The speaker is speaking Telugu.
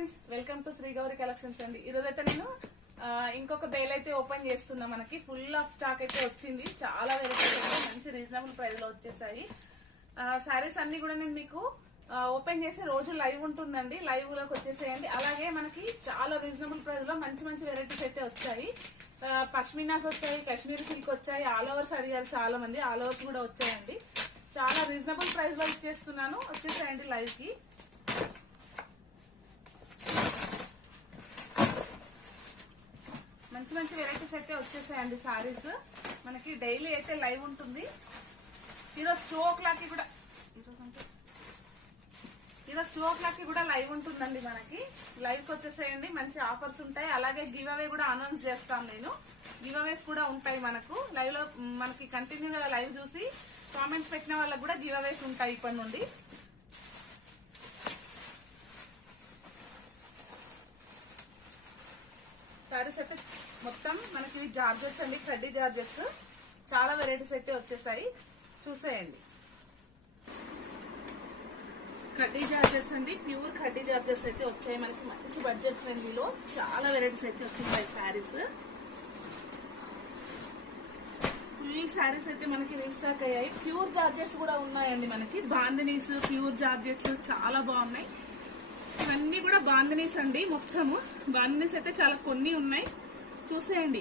Friends, welcome to Shri Gauri collections అండి. ఈరోజు అయితే నేను ఇంకొక బేల్ అయితే ఓపెన్ చేస్తున్నా. మనకి ఫుల్ ఆఫ్ స్టాక్ అయితే వచ్చింది. చాలా వెరైటీస్ అయితే మంచి రీజనబుల్ ప్రైస్ లో వచ్చేసాయి. శారీస్ అన్ని కూడా నేను మీకు ఓపెన్ చేసి రోజు లైవ్ ఉంటుందండి. లైవ్ లోకి వచ్చేసేయండి. అలాగే మనకి చాలా రీజనబుల్ ప్రైస్ లో మంచి మంచి వెరైటీస్ అయితే వచ్చాయి. పష్మినాస్ వచ్చాయి, కాశ్మీర్ సిల్క్ వచ్చాయి, ఆల్ ఓవర్స్ అడిగారు చాలా మంది. ఆల్ ఓవర్స్ కూడా వచ్చాయండి. చాలా రీజనబుల్ ప్రైస్ లో ఇచ్చేస్తున్నాను. వచ్చేసేయండి లైవ్ కి. మంచి మంచి వెరైటీస్ అయితే వచ్చేసాయండి. సారీస్ మనకి డైలీ అయితే లైవ్ ఉంటుంది. ఈరోజు 2 o'clock కూడా లైవ్ ఉంటుందండి. మనకి లైవ్ కి వచ్చేసేయండి. మంచి ఆఫర్స్ ఉంటాయి. అలాగే గివ్ అవే కూడా అనౌన్స్ చేస్తాను నేను. గివ్ అవేస్ కూడా ఉంటాయి మనకు లైవ్ లో. మనకి కంటిన్యూగా లైవ్ చూసి కామెంట్స్ పెట్టిన వాళ్ళకి కూడా గివ్ అవేస్ ఉంటాయి ఇప్పటి నుండి. సారీస్ అయితే మొత్తం మనకి జార్జెట్స్ అండి, కడ్డీ జార్జెట్స్. చాలా వెరైటీస్ అయితే వచ్చేసాయి, చూసేయండి. కడ్డీ జార్జెట్స్ అండి, ప్యూర్ కడ్డీ జార్జెట్స్ అయితే వచ్చాయి మనకి మంచి బడ్జెట్ ఫ్రెండ్లీలో. చాలా వెరైటీస్ అయితే వచ్చేసాయి శారీస్. ఫుల్ శారీస్ అయితే మనకి రీస్టాక్ అయ్యాయి. ప్యూర్ జార్జెట్స్ కూడా ఉన్నాయండి మనకి. బాందినీస్, ప్యూర్ జార్జెట్స్ చాలా బాగున్నాయి. ఇవన్నీ కూడా బాందినీస్ అండి. మొత్తము బాందినీస్ అయితే చాలా కొన్ని ఉన్నాయి, చూసేయండి.